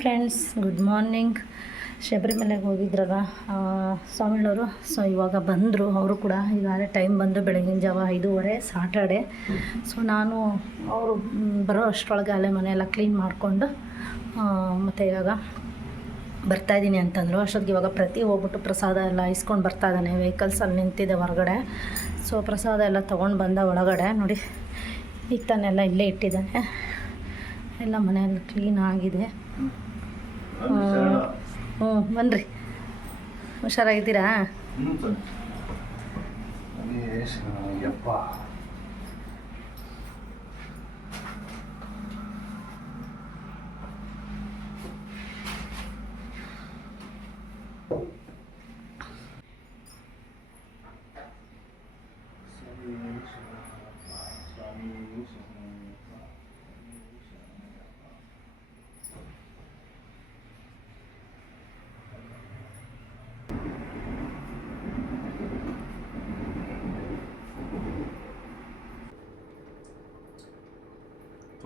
Friends, good morning. ಶಬರಿಮಲೆಗೆ ಹೋಗಿದ್ರಲ್ಲ ಸ್ವಾಮಿಗಳವರು. So ಇವಾಗ ಬಂದರು ಅವರು ಕೂಡ. ಈಗಾಗಲೇ ಟೈಮ್ ಬಂದು ಬೆಳಗಿನ ಜಾವ 5:30 ಸಾಟರ್ಡೆ. ಸೊ ನಾನು ಅವರು ಬರೋ ಅಷ್ಟರೊಳಗೆ ಅಲ್ಲೇ ಮನೆಯೆಲ್ಲ ಕ್ಲೀನ್ ಮಾಡಿಕೊಂಡು ಮತ್ತು ಇವಾಗ ಬರ್ತಾಯಿದ್ದೀನಿ ಅಂತಂದರು. ಅಷ್ಟೊತ್ತಿಗೆ ಇವಾಗ ಪ್ರತಿ ಹೋಗ್ಬಿಟ್ಟು ಪ್ರಸಾದ ಎಲ್ಲ ಇಸ್ಕೊಂಡು ಬರ್ತಾ ಇದ್ದಾನೆ. ವೆಹಿಕಲ್ಸಲ್ಲಿ ನಿಂತಿದೆ ಹೊರಗಡೆ. ಸೊ ಪ್ರಸಾದ ಎಲ್ಲ ತೊಗೊಂಡು ಬಂದ ಒಳಗಡೆ ನೋಡಿ. ಈಗ ತಾನೆಲ್ಲ ಇಲ್ಲೇ ಇಟ್ಟಿದ್ದಾನೆ. ಎಲ್ಲ ಮನೆಯೆಲ್ಲ ಕ್ಲೀನ್ ಆಗಿದೆ. ಬನ್ನಿರಿ, ಹುಷಾರಾಗಿದ್ದೀರಾ?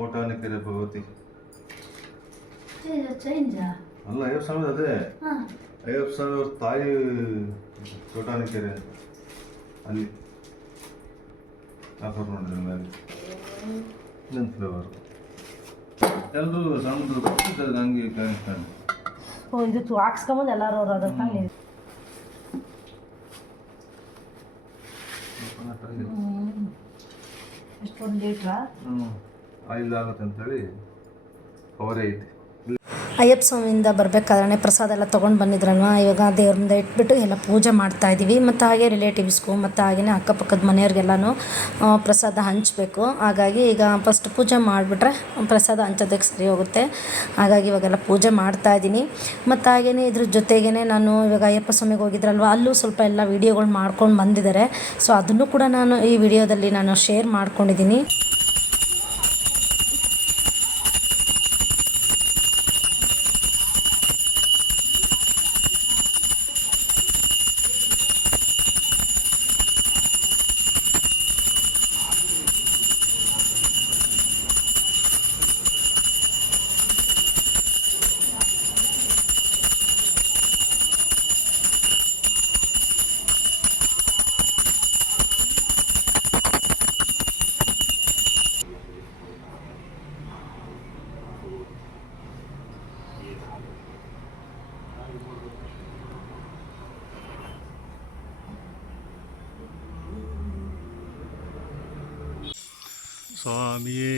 ತೋಟಾನಿಕೆರೆ ಭಗವತಿ ಚೇಂಜಾ ಅಲ್ಲ 50,000 ಅದೇ 50,000 ತಾಯಿ ತೋಟಾನಿಕೆರೆ ಅಲ್ಲಿ ಆಫರ್ ಮಾಡಿದ್ರೆ ಮೇಲೆ ಫ್ಲೇವರ್ ಎಲ್ಲರೂ ಸಮುದ್ರ ಹಂಗೆ ಕಾಣಿಸ್ತಾನೆ. ಇದು ಹಾಕ್ಸ್ಕೊಂಬಂದು ಎಲ್ಲರೂ ಅವ್ರು ಅದಕ್ಕೆ ಎಷ್ಟೊಂದು ಲೀಟ್ರಾ ಆಯಿಲ್ ಆಗುತ್ತೆ ಅಂತೇಳಿ ಅವರೇ ಐತಿ. ಅಯ್ಯಪ್ಪ ಸ್ವಾಮಿಯಿಂದ ಬರಬೇಕಾದ್ರೆ ಪ್ರಸಾದ ಎಲ್ಲ ತೊಗೊಂಡು ಬಂದಿದ್ರಲ್ವ. ಇವಾಗ ದೇವ್ರಿಂದ ಇಟ್ಬಿಟ್ಟು ಎಲ್ಲ ಪೂಜೆ ಮಾಡ್ತಾಯಿದ್ದೀವಿ. ಮತ್ತು ಹಾಗೆ ರಿಲೇಟಿವ್ಸ್ಗೂ ಮತ್ತು ಹಾಗೆಯೇ ಅಕ್ಕಪಕ್ಕದ ಮನೆಯವ್ರಿಗೆಲ್ಲನೂ ಪ್ರಸಾದ ಹಂಚಬೇಕು. ಹಾಗಾಗಿ ಈಗ ಫಸ್ಟ್ ಪೂಜೆ ಮಾಡಿಬಿಟ್ರೆ ಪ್ರಸಾದ ಹಂಚೋದಕ್ಕೆ ಸರಿ ಹೋಗುತ್ತೆ. ಹಾಗಾಗಿ ಇವಾಗೆಲ್ಲ ಪೂಜೆ ಮಾಡ್ತಾಯಿದ್ದೀನಿ. ಮತ್ತು ಹಾಗೆಯೇ ಇದ್ರ ಜೊತೆಗೇ ನಾನು ಇವಾಗ ಅಯ್ಯಪ್ಪ ಸ್ವಾಮಿಗೆ ಹೋಗಿದ್ರಲ್ವ, ಅಲ್ಲೂ ಸ್ವಲ್ಪ ಎಲ್ಲ ವೀಡಿಯೋಗಳು ಮಾಡ್ಕೊಂಡು ಬಂದಿದ್ದಾರೆ. ಸೊ ಅದನ್ನು ಕೂಡ ನಾನು ಈ ವಿಡಿಯೋದಲ್ಲಿ ನಾನು ಶೇರ್ ಮಾಡ್ಕೊಂಡಿದ್ದೀನಿ. ಸ್ವಾಮಿಯೇ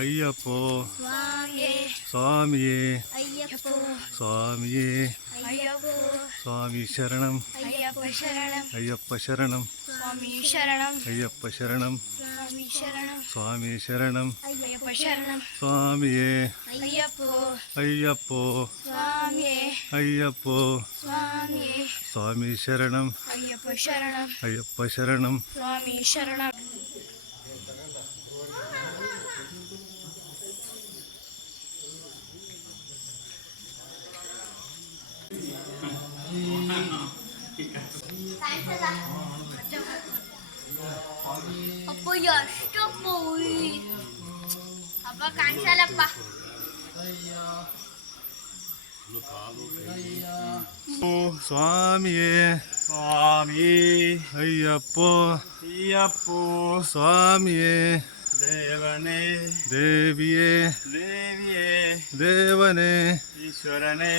ಅಯ್ಯಪ್ಪೋ ಸ್ವಾಮಿಯೇ ಸ್ವಾಮಿಯೇ ಸ್ವಾಮಿ ಶರಣಂ ಅಯ್ಯಪ್ಪ ಶರಣಂ ಅಯ್ಯಪ್ಪ ಶರಣಂ ಸ್ವಾಮಿ ಶರಣಂ ಸ್ವಾಮಿಯೇ ಅಯ್ಯಪ್ಪೋ ಅಯ್ಯಪ್ಪೋ ಸ್ವಾಮಿ ಶರಣಂ ಅಯ್ಯಪ್ಪ ಶರಣಂ ಸ್ವಾಮಿ ಶರಣಂ. ಅಪ್ಪ ಎಷ್ಟಪ್ಪ ಅಪ್ಪ ಕಾಣಿಸಲ್ಲಪ್ಪ. ಸ್ವಾಮಿಯೇ ಸ್ವಾಮಿ ಅಯ್ಯಪ್ಪೋ ಅಯ್ಯಪ್ಪೋ ಸ್ವಾಮಿಯೇ ದೇವನೇ ದೇವಿಯೇ ದೇವಿಯೇ ದೇವನೇ ಈಶ್ವರನೇ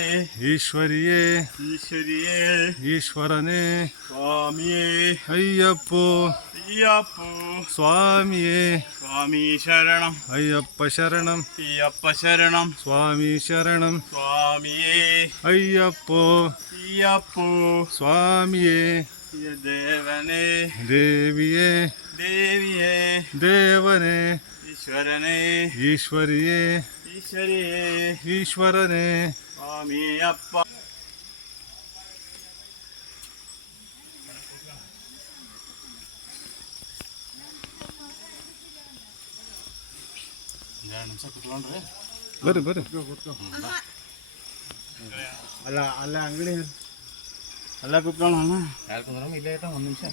ಈಶ್ವರಿಯೇ ಈಶ್ವರಿಯೇ ಈಶ್ವರನೇ ಸ್ವಾಮಿಯೇ ಅಯ್ಯಪ್ಪೋ ಅಯ್ಯಪ್ಪೋ ಸ್ವಾಮಿಯೇ ಸ್ವಾಮಿ ಶರಣಂ ಅಯ್ಯಪ್ಪ ಶರಣಂ ಅಯ್ಯಪ್ಪ ಶರಣಂ ಸ್ವಾಮಿ ಶರಣಂ ಸ್ವಾಮಿಯೇ ಅಯ್ಯಪ್ಪೋ ಅಯ್ಯಪ್ಪೋ ಸ್ವಾಮಿಯೇ ದೇವನೇ ದೇವಿಯೇ ದೇವಿಯೇ ದೇವನೇ ಈಶ್ವರನೇ ಈಶ್ವರಿಯೇ ಈಶ್ವರಿಯೇ ಈಶ್ವರನೇ ಸ್ವಾಮಿ ಅಪ್ಪ. ಬರ್ರಿ ಬರ್ರಿ. ಅಲ್ಲ ಅಲ್ಲ ಅಂಗಡಿ ಅಲ್ಲ ಕುತ್ಕೊಳ್ಳೋಣ. ಇಲ್ಲೇ ಇಟ್ಟ ಒಂದು ನಿಮಿಷ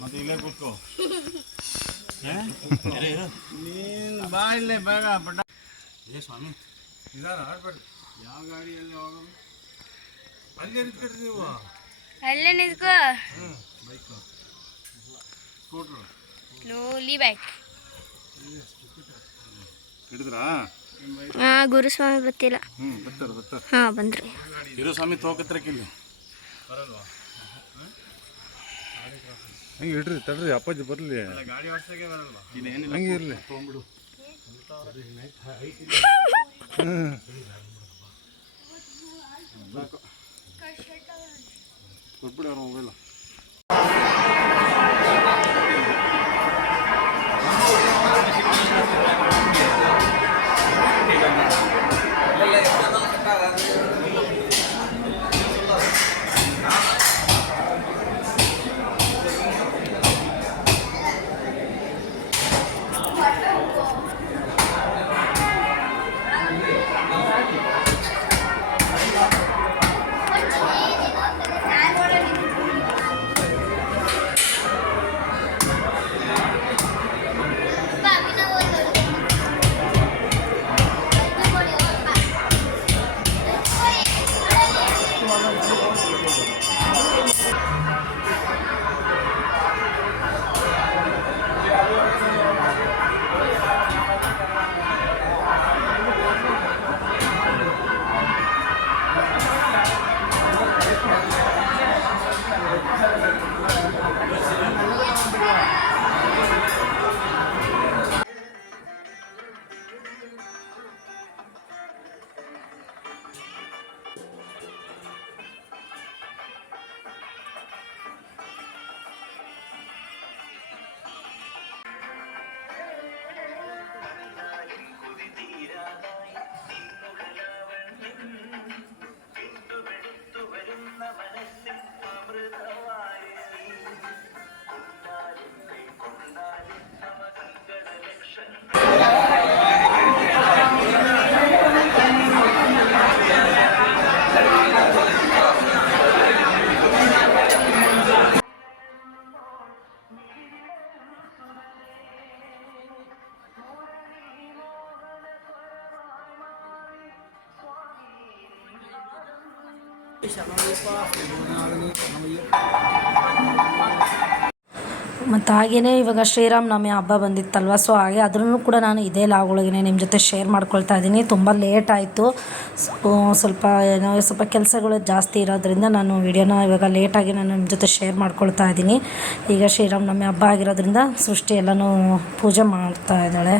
ಮತ್ತೆ ಇಲ್ಲೇ ಕೂತ್ಕೋ. ನೀನು ಬಾ ಇಲ್ಲೇ ಬೇಗ ಬಡ್ಡ. ಏ ಸ್ವಾಮಿ ನಿಧಾನ ಆಡ್ಬೇಡಿ. ಯಾವ ಗಾಡಿಯಲ್ಲಿ ಹೋಗೋದು? ಅಲ್ಲೇ ನಿಂತ್ಕೊಡ್ರಿ ನೀವು. ಅಲ್ಲೇ ನಿಂತ್ಕೋ. Bike scooter slowly back. ಹಿಡಿದ್ರಾ? ಗುರುಸ್ವಾಮಿ ಗೊತ್ತಿಲ್ಲ. ಬರ್ತಾರೆ. ಹಾಂ ಬಂದ್ರಿ. ಇರೋ ಸ್ವಾಮಿ ತೋಕತ್ರಕ್ಕಿಲ್ಲಿ ಬರಲ್ವಾ? ಹಂಗೆ ಇಡ್ರಿ ತಡ್ರಿ, ಅಪ್ಪಾಜಿ ಬರಲಿ. ಗಾಡಿ ಓಡಿಸೋಕೆ ಬರಲ್ವಾ? ಹಂಗೆ ಇರಲಿ. ತೊಗೊಂಡ್ಬಿಡು. ಕೊಟ್ಬಿಡಿ ಅವ್ರ ಮೊಬೈಲು. ಮತ್ತು ಹಾಗೆಯೇ ಇವಾಗ ಶ್ರೀರಾಮನವಮಿ ಹಬ್ಬ ಬಂದಿತ್ತಲ್ವ, ಸೊ ಹಾಗೆ ಅದನ್ನು ಕೂಡ ನಾನು ಇದೇ ಲಾಗ್ ಒಳಗೆ ನಿಮ್ಮ ಜೊತೆ ಶೇರ್ ಮಾಡ್ಕೊಳ್ತಾ ಇದ್ದೀನಿ. ತುಂಬ ಲೇಟ್ ಆಯಿತು, ಸ್ವಲ್ಪ ಕೆಲಸಗಳು ಜಾಸ್ತಿ ಇರೋದ್ರಿಂದ ನಾನು ವಿಡಿಯೋನ ಇವಾಗ ಲೇಟಾಗಿ ನಾನು ನಿಮ್ಮ ಜೊತೆ ಶೇರ್ ಮಾಡ್ಕೊಳ್ತಾ ಇದ್ದೀನಿ. ಈಗ ಶ್ರೀರಾಮನವಮಿ ಹಬ್ಬ ಆಗಿರೋದ್ರಿಂದ ಸೃಷ್ಟಿ ಎಲ್ಲನೂ ಪೂಜೆ ಮಾಡ್ತಾ ಇದ್ದಾಳೆ.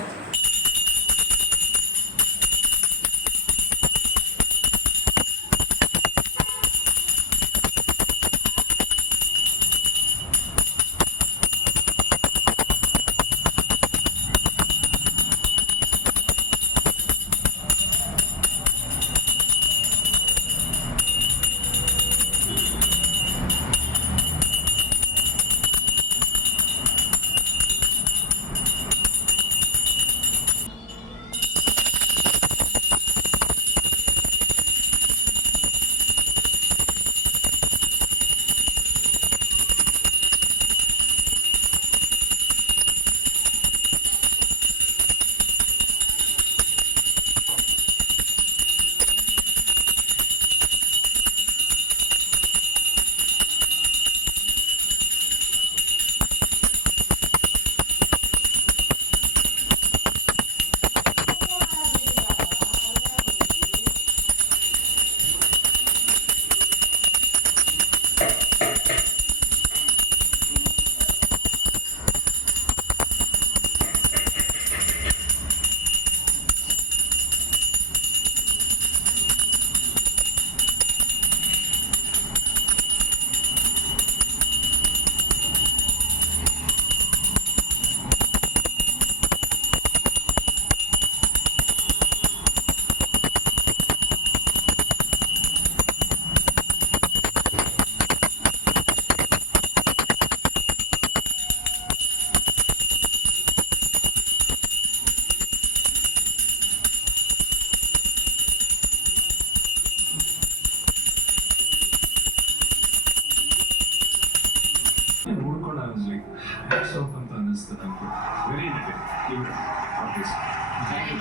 ನೋಡ್ಕೊಂಡು I was like, hats off ಅಂತ ಅನಿಸ್ತು ನನಗೆ. Very thank you.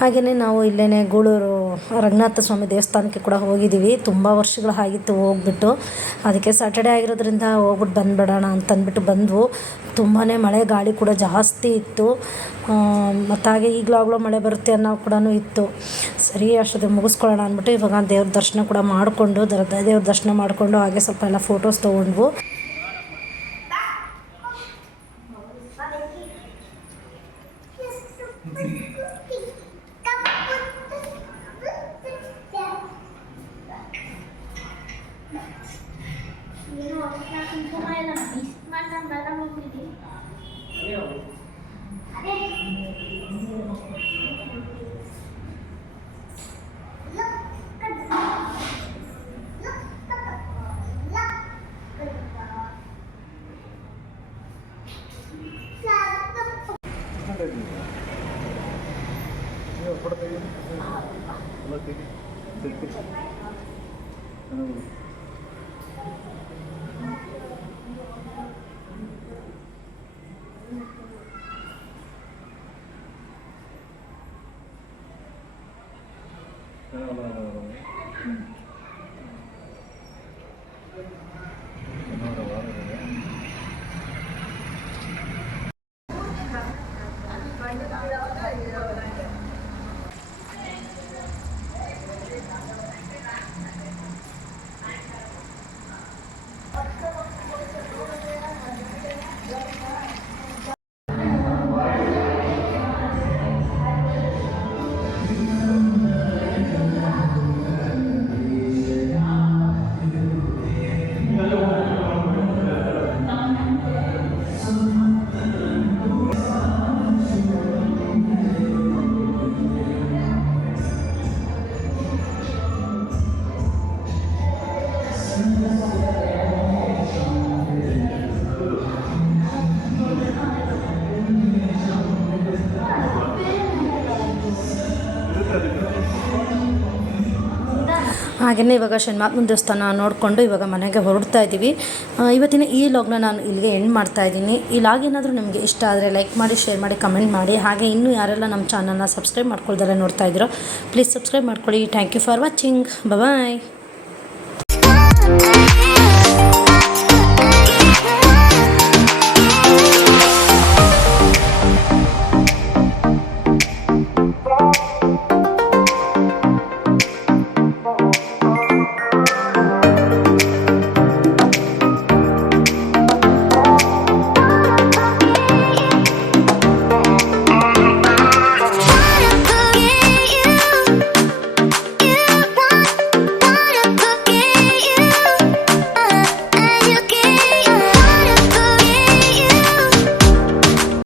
ಹಾಗೆಯೇ ನಾವು ಇಲ್ಲೇ ಗೂಳೂರು ರಂಗನಾಥ ಸ್ವಾಮಿ ದೇವಸ್ಥಾನಕ್ಕೆ ಕೂಡ ಹೋಗಿದ್ದೀವಿ. ತುಂಬ ವರ್ಷಗಳು ಆಗಿತ್ತು ಹೋಗ್ಬಿಟ್ಟು. ಅದಕ್ಕೆ ಸ್ಯಾಟರ್ಡೇ ಆಗಿರೋದ್ರಿಂದ ಹೋಗ್ಬಿಟ್ಟು ಬಂದುಬಿಡೋಣ ಅಂತಂದ್ಬಿಟ್ಟು ಬಂದವು. ತುಂಬಾ ಮಳೆ ಗಾಳಿ ಕೂಡ ಜಾಸ್ತಿ ಇತ್ತು. ಮತ್ತು ಹಾಗೆ ಈಗಲಾಗಲೂ ಮಳೆ ಬರುತ್ತೆ ಅನ್ನೋ ಕೂಡ ಇತ್ತು. ಸರಿ ಅಷ್ಟೊತ್ತಿಗೆ ಮುಗಿಸ್ಕೊಳ್ಳೋಣ ಅಂದ್ಬಿಟ್ಟು ಇವಾಗ ದೇವ್ರ ದರ್ಶನ ಕೂಡ ಮಾಡಿಕೊಂಡು ದೇವ್ರ ದರ್ಶನ ಮಾಡಿಕೊಂಡು ಹಾಗೆ ಸ್ವಲ್ಪ ಎಲ್ಲ ಫೋಟೋಸ್ ತೊಗೊಂಡ್ವು. ಹಾಗೆಯೇ ಇವಾಗ ಶನಿಮಹಾತ್ಮನ ದೇವಸ್ಥಾನ ನೋಡಿಕೊಂಡು ಇವಾಗ ಮನೆಗೆ ಹೊರಡ್ತಾ ಇದ್ದೀವಿ. ಇವತ್ತಿನ ಈ ಲಾಗ್ನ ನಾನು ಇಲ್ಲಿಗೆ ಎಂಡ್ ಮಾಡ್ತಾ ಇದ್ದೀನಿ. ಈ ಲಾಗ್ ಏನಾದರೂ ನಿಮಗೆ ಇಷ್ಟ ಆದರೆ ಲೈಕ್ ಮಾಡಿ, ಶೇರ್ ಮಾಡಿ, ಕಮೆಂಟ್ ಮಾಡಿ. ಹಾಗೆ ಇನ್ನೂ ಯಾರೆಲ್ಲ ನಮ್ಮ ಚಾನಲ್ನ ಸಬ್ಸ್ಕ್ರೈಬ್ ಮಾಡ್ಕೊಳ್ತಾರೆ ನೋಡ್ತಾ ಇದ್ದೀರೋ ಪ್ಲೀಸ್ ಸಬ್ಸ್ಕ್ರೈಬ್ ಮಾಡ್ಕೊಳ್ಳಿ. Thank you for watching. Bye.